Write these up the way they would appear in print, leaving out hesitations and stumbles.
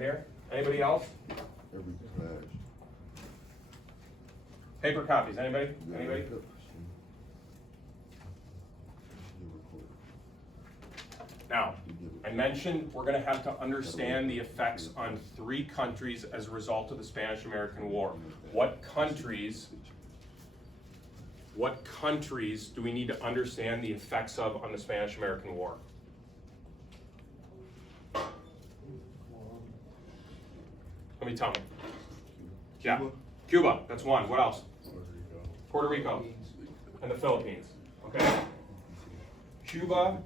right here. Anybody else? Every class. Paper copies, anybody? Anybody? Now, I mentioned we're going to have to understand the effects on 3 countries as a result of the Spanish-American War. What countries do we need to understand the effects of on the Spanish-American War? Let me tell me. Yeah, Cuba, that's one. What else? Puerto Rico and the Philippines, okay? Cuba,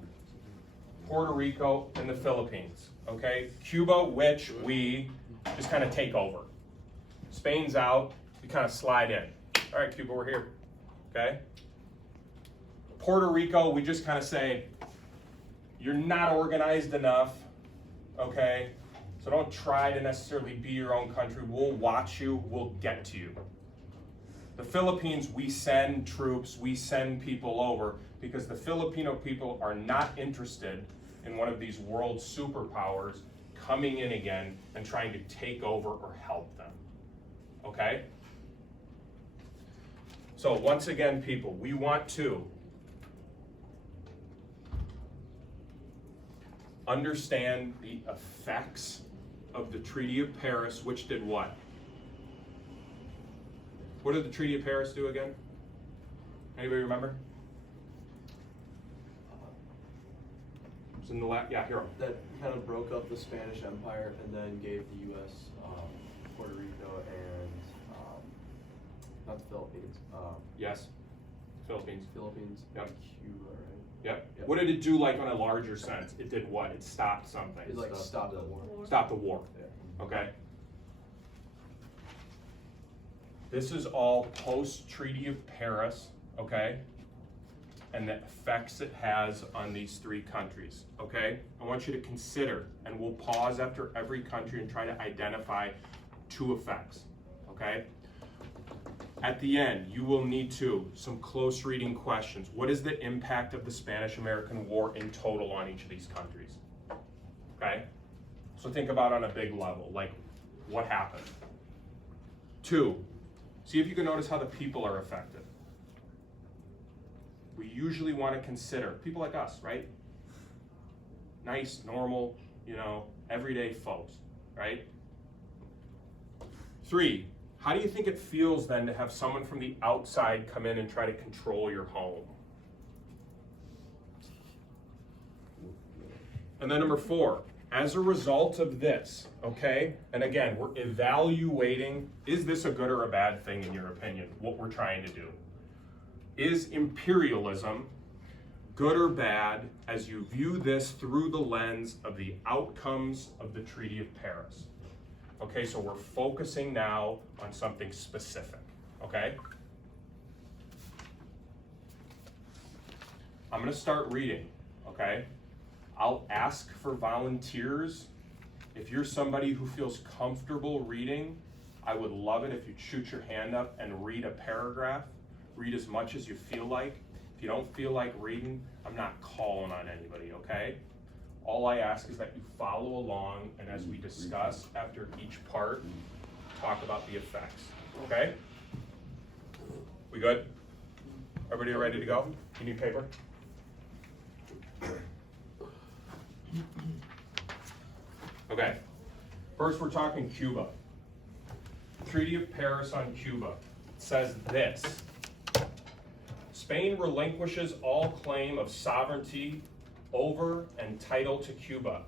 Puerto Rico, and the Philippines, okay? Cuba, which we just kind of take over. Spain's out, we kind of slide in. All right, Cuba, we're here, okay? Puerto Rico, we just kind of say, you're not organized enough, okay? So don't try to necessarily be your own country. We'll watch you, we'll get to you. The Philippines, we send troops, we send people over because the Filipino people are not interested in one of these world superpowers coming in again and trying to take over or help them, okay? So once again, people, we want to understand the effects of the Treaty of Paris, which did what? What did the Treaty of Paris do again? Anybody remember? It was in the yeah, here. That kind of broke up the Spanish Empire and then gave the U.S. Puerto Rico and not the Philippines. Yes, Philippines. Philippines. Yep. Cuba, right? Yep. Yep. What did it do, like on a larger sense? It did what? It stopped something. It like stopped the war. Stop the war. Yeah. Okay. This is all post-Treaty of Paris, okay? And the effects it has on these 3 countries, okay? I want you to consider, and we'll pause after every country and try to identify 2 effects, okay? At the end, you will need some close reading questions. What is the impact of the Spanish-American War in total on each of these countries, okay? So think about on a big level, like what happened? 2, see if you can notice how the people are affected. We usually want to consider people like us, right? Nice, normal, everyday folks, right? 3, how do you think it feels then to have someone from the outside come in and try to control your home? And then number 4, as a result of this, okay, and again, we're evaluating, is this a good or a bad thing in your opinion, what we're trying to do? Is imperialism good or bad as you view this through the lens of the outcomes of the Treaty of Paris? Okay, so we're focusing now on something specific, okay? I'm gonna start reading, okay? I'll ask for volunteers. If you're somebody who feels comfortable reading, I would love it if you'd shoot your hand up and read a paragraph. Read as much as you feel like. If you don't feel like reading, I'm not calling on anybody, okay? All I ask is that you follow along, and as we discuss after each part, talk about the effects, okay? We good? Everybody ready to go? You need paper? Okay, first we're talking Cuba. Treaty of Paris on Cuba says this: Spain relinquishes all claim of sovereignty over and title to Cuba,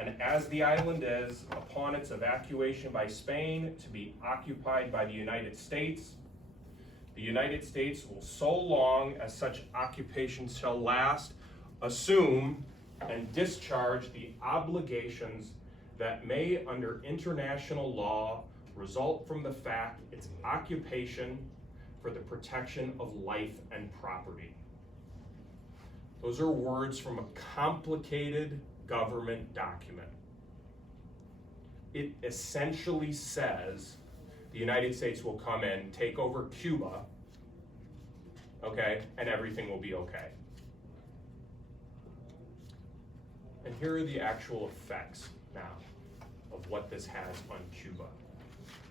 and as the island is, upon its evacuation by Spain to be occupied by the United States will, so long as such occupation shall last, assume and discharge the obligations that may, under international law, result from the fact its occupation for the protection of life and property. Those are words from a complicated government document. It essentially says the United States will come in, take over Cuba, okay, and everything will be okay. And here are the actual effects now of what this has on Cuba.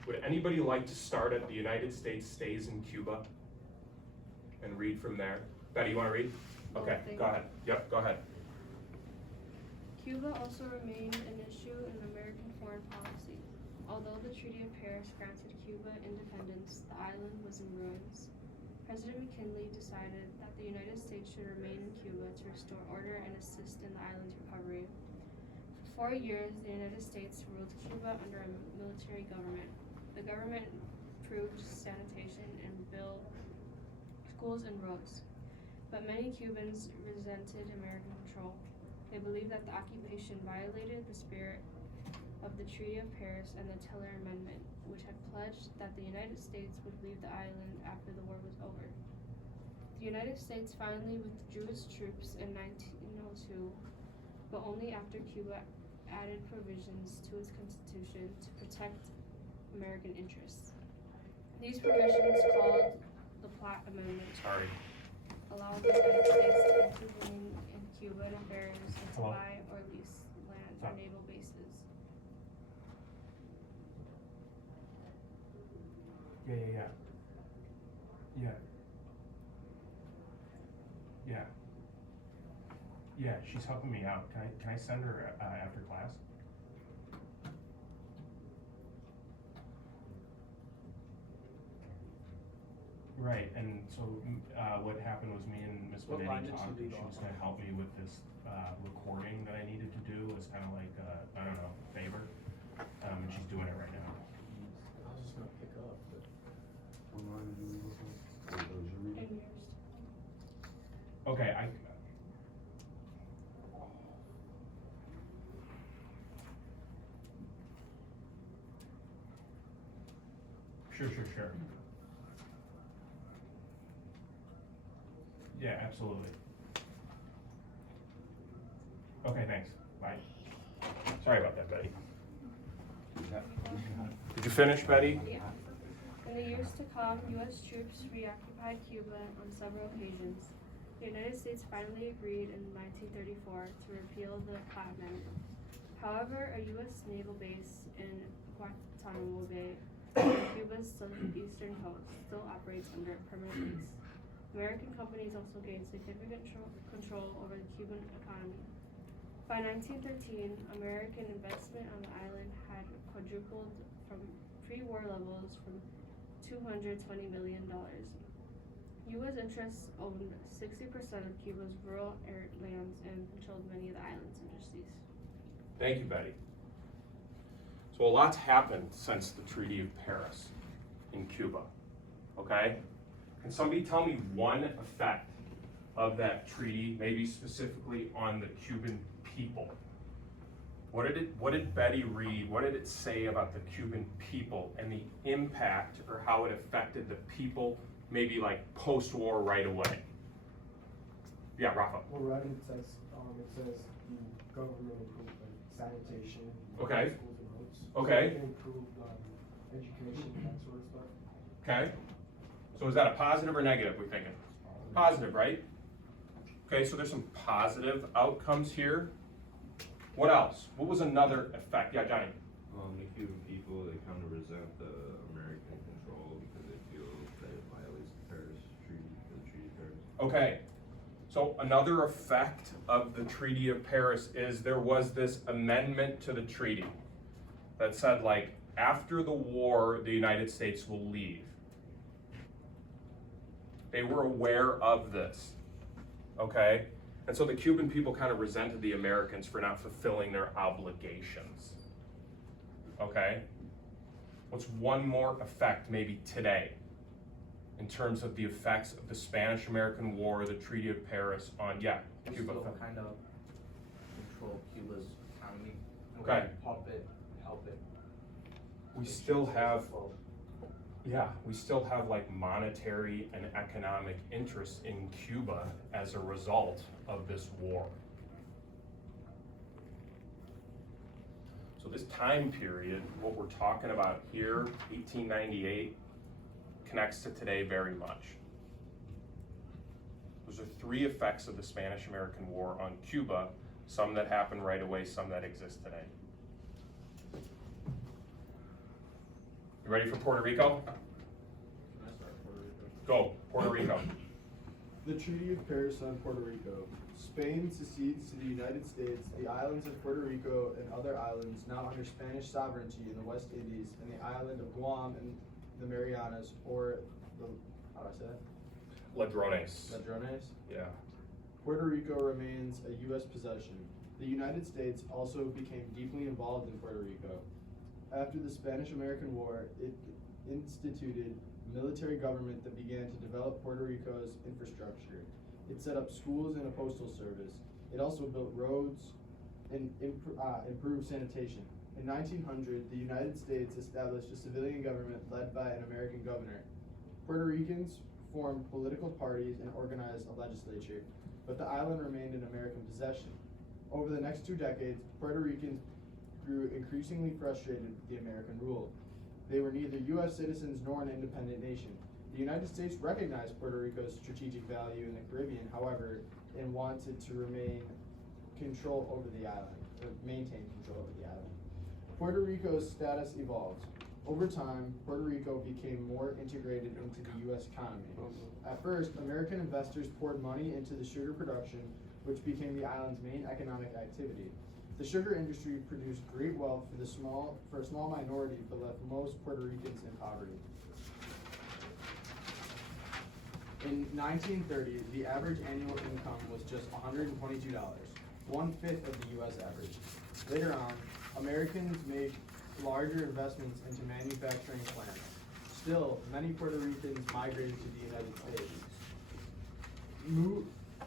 Would anybody like to start at the United States stays in Cuba and read from there? Betty, you want to read? Okay, go ahead. Yep, go ahead. Cuba also remained an issue in American foreign policy. Although the Treaty of Paris granted Cuba independence, the island was in ruins. President McKinley decided that the United States should remain in Cuba to restore order and assist in the island's recovery. For 4 years, the United States ruled Cuba under a military government. The government improved sanitation and built schools and roads. But many Cubans resented American control. They believed that the occupation violated the spirit of the Treaty of Paris and the Teller Amendment, which had pledged that the United States would leave the island after the war was over. The United States finally withdrew its troops in 1902, but only after Cuba added provisions to its constitution to protect American interests. These provisions, called the Platt Amendment, allowed the United States to intervene in Cuban affairs and to buy or lease land or naval bases. Yeah, she's helping me out. Can I send her after class? Right, and so what happened was me and Miss Benetti talked, and she was gonna help me with this recording that I needed to do as kind of like, I don't know, favor. And she's doing it right now. I was just gonna pick up, but. And yours. Okay, Sure. Yeah, absolutely. Okay, thanks. Bye. Sorry about that, Betty. Did you finish, Betty? Yeah. In the years to come, U.S. troops reoccupied Cuba on several occasions. The United States finally agreed in 1934 to repeal the Platt Amendment. However, a U.S. naval base in Guantanamo Bay, on Cuba's southeastern coast, still operates under a permanent lease. American companies also gained significant control over the Cuban economy. By 1913, American investment on the island had quadrupled from pre-war levels from $220 million. U.S. interests owned 60% of Cuba's rural lands and controlled many of the island's industries. Thank you, Betty. So a lot's happened since the Treaty of Paris in Cuba, okay? Can somebody tell me one effect of that treaty, maybe specifically on the Cuban people? What did Betty read? What did it say about the Cuban people and the impact or how it affected the people, maybe like post-war right away? Yeah, Rafa. Well, right, it says the government improved sanitation, Okay. schools and roads. Okay. So it improved education, that sort of stuff. Okay. So is that a positive or negative, we're thinking? Positive, right? Okay, so there's some positive outcomes here. What else? What was another effect? Yeah, Johnny. The Cuban people, they kind of resent the American control because they feel that it violates the Paris Treaty, the Treaty of Paris. Okay, so another effect of the Treaty of Paris is there was this amendment to the treaty that said, like, after the war, the United States will leave. They were aware of this, okay? And so the Cuban people kind of resented the Americans for not fulfilling their obligations, okay? What's one more effect maybe today in terms of the effects of the Spanish-American War, the Treaty of Paris on, yeah, Cuba? Still kind of control Cuba's economy. Okay. Pump it, help it. We still have like monetary and economic interests in Cuba as a result of this war. So this time period, what we're talking about here, 1898, connects to today very much. Those are three effects of the Spanish-American War on Cuba, some that happened right away, some that exist today. You ready for Puerto Rico? Can I start Puerto Rico? Go, Puerto Rico. The Treaty of Paris on Puerto Rico. Spain succeeds to the United States, the islands of Puerto Rico and other islands now under Spanish sovereignty in the West Indies, and the island of Guam and the Marianas, or the, how do I say that? Ladrones. Ladrones. Yeah. Puerto Rico remains a U.S. possession. The United States also became deeply involved in Puerto Rico. After the Spanish-American War, it instituted a military government that began to develop Puerto Rico's infrastructure. It set up schools and a postal service. It also built roads and improved sanitation. In 1900, the United States established a civilian government led by an American governor. Puerto Ricans formed political parties and organized a legislature, but the island remained in American possession. Over the next 2 decades, Puerto Ricans grew increasingly frustrated with the American rule. They were neither U.S. citizens nor an independent nation. The United States recognized Puerto Rico's strategic value in the Caribbean, however, and wanted to maintain control over the island. Puerto Rico's status evolved. Over time, Puerto Rico became more integrated into the U.S. economy. At first, American investors poured money into the sugar production, which became the island's main economic activity. The sugar industry produced great wealth for a small minority, but left most Puerto Ricans in poverty. In 1930, the average annual income was just $122, 1/5 of the U.S. average. Later on, Americans made larger investments into manufacturing plants. Still, many Puerto Ricans migrated to the United States.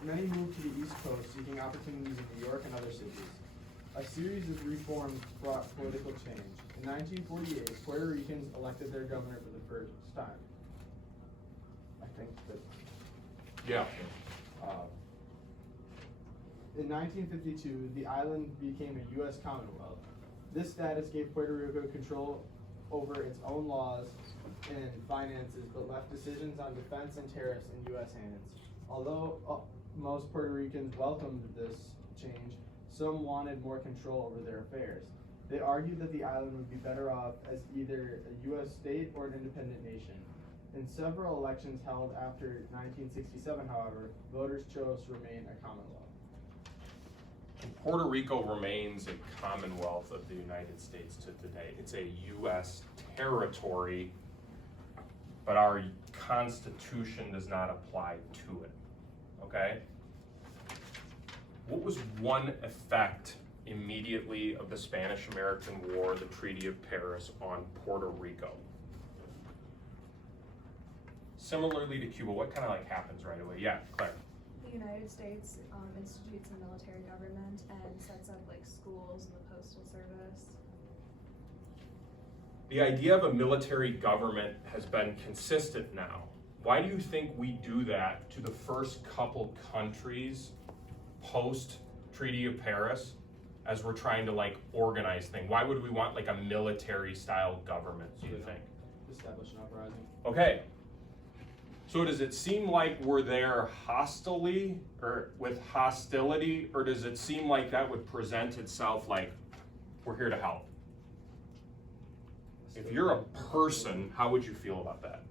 Many moved to the East Coast, seeking opportunities in New York and other cities. A series of reforms brought political change. In 1948, Puerto Ricans elected their governor for the first time. I think that. Yeah. In 1952, the island became a U.S. Commonwealth. This status gave Puerto Rico control over its own laws and finances, but left decisions on defense and tariffs in U.S. hands. Although most Puerto Ricans welcomed this change, some wanted more control over their affairs. They argued that the island would be better off as either a U.S. state or an independent nation. In several elections held after 1967, however, voters chose to remain a commonwealth. Puerto Rico remains a commonwealth of the United States to today. It's a U.S. territory, but our Constitution does not apply to it, okay? What was one effect immediately of the Spanish-American War, the Treaty of Paris, on Puerto Rico? Similarly to Cuba, what kind of like happens right away? Yeah, Claire. The United States institutes a military government and sets up like schools and the postal service. The idea of a military government has been consistent now. Why do you think we do that to the first couple countries post Treaty of Paris as we're trying to like organize things? Why would we want like a military style government, do you think? Establish an uprising. Okay. So does it seem like we're there hostilely or with hostility, or does it seem like that would present itself like we're here to help? If you're a person, how would you feel about that?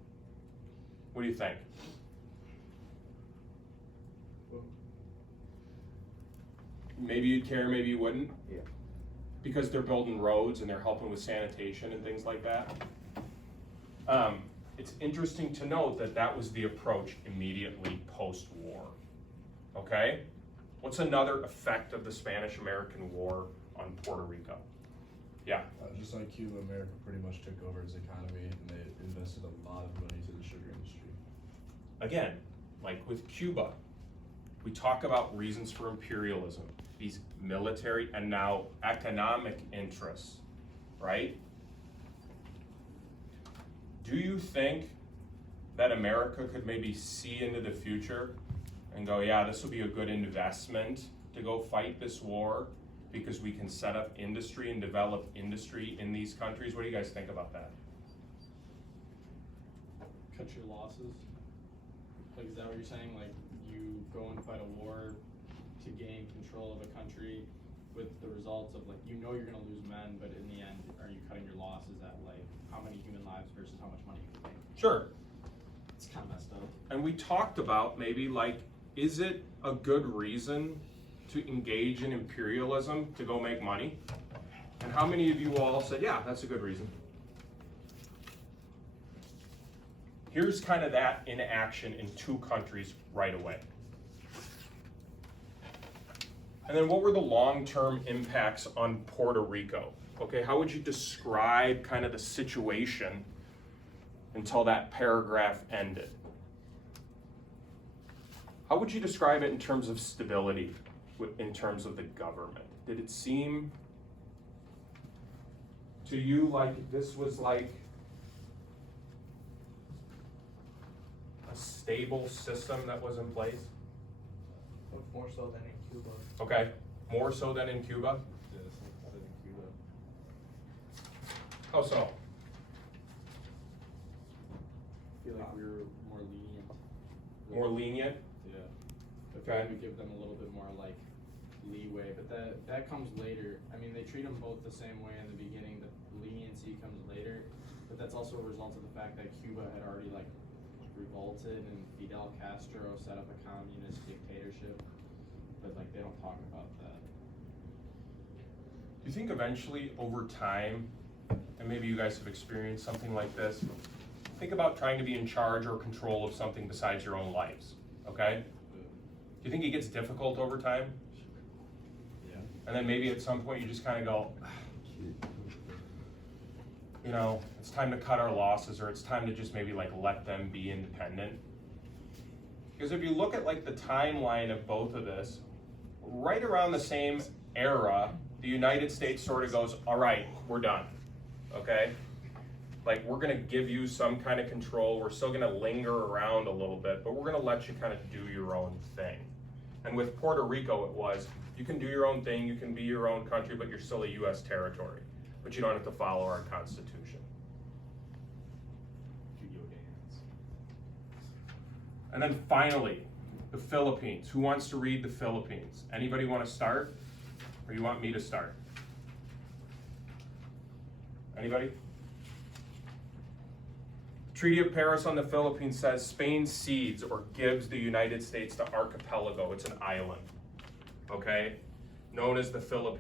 What do you think? Maybe you'd care, maybe you wouldn't? Yeah. Because they're building roads and they're helping with sanitation and things like that? It's interesting to note that that was the approach immediately post-war, okay? What's another effect of the Spanish-American War on Puerto Rico? Yeah? Just like Cuba, America pretty much took over its economy and they invested a lot of money to the sugar industry. Again, like with Cuba, we talk about reasons for imperialism, these military and now economic interests, right? Do you think that America could maybe see into the future and go, yeah, this will be a good investment to go fight this war because we can set up industry and develop industry in these countries? What do you guys think about that? Cut your losses? Like, is that what you're saying? Like, you go and fight a war to gain control of a country with the results of, like, you know you're going to lose men, but in the end, are you cutting your losses at, like, how many human lives Sure. It's kind of messed up. And we talked about maybe like, is it a good reason to engage in imperialism to go make money? And how many of you all said, yeah, that's a good reason? Here's kind of that in action in 2 countries right away. And then what were the long-term impacts on Puerto Rico? Okay, how would you describe kind of the situation until that paragraph ended? How would you describe it in terms of stability, in terms of the government? Did it seem to you like this was like a stable system that was in place? More so than in Cuba. Okay, more so than in Cuba? Yes, than in Cuba. How so? I feel like we were more lenient. More lenient? Yeah. I feel Okay. like we give them a little bit more like leeway, but that comes later. I mean, they treat them both the same way in the beginning. The leniency comes later, but that's also a result of the fact that Cuba had already like revolted and Fidel Castro set up a communist dictatorship. But like they don't talk about that. Do you think eventually over time, and maybe you guys have experienced something like this, think about trying to be in charge or control of something besides your own lives, okay? Do you think it gets difficult over time? Yeah. And then maybe at some point you just kind of go, you know, it's time to cut our losses, or it's time to just maybe like let them be independent. Because if you look at like the timeline of both of this, right around the same era, the United States sort of goes, all right, we're done, okay? Like, we're gonna give you some kind of control, we're still gonna linger around a little bit, but we're gonna let you kind of do your own thing. And with Puerto Rico, it was, you can do your own thing, you can be your own country, but you're still a US territory. But you don't have to follow our Constitution. Judo dance. And then finally, the Philippines. Who wants to read the Philippines? Anybody want to start? Or you want me to start? Anybody? The Treaty of Paris on the Philippines says Spain cedes or gives the United States the archipelago. It's an island, okay? Known as the Philippines.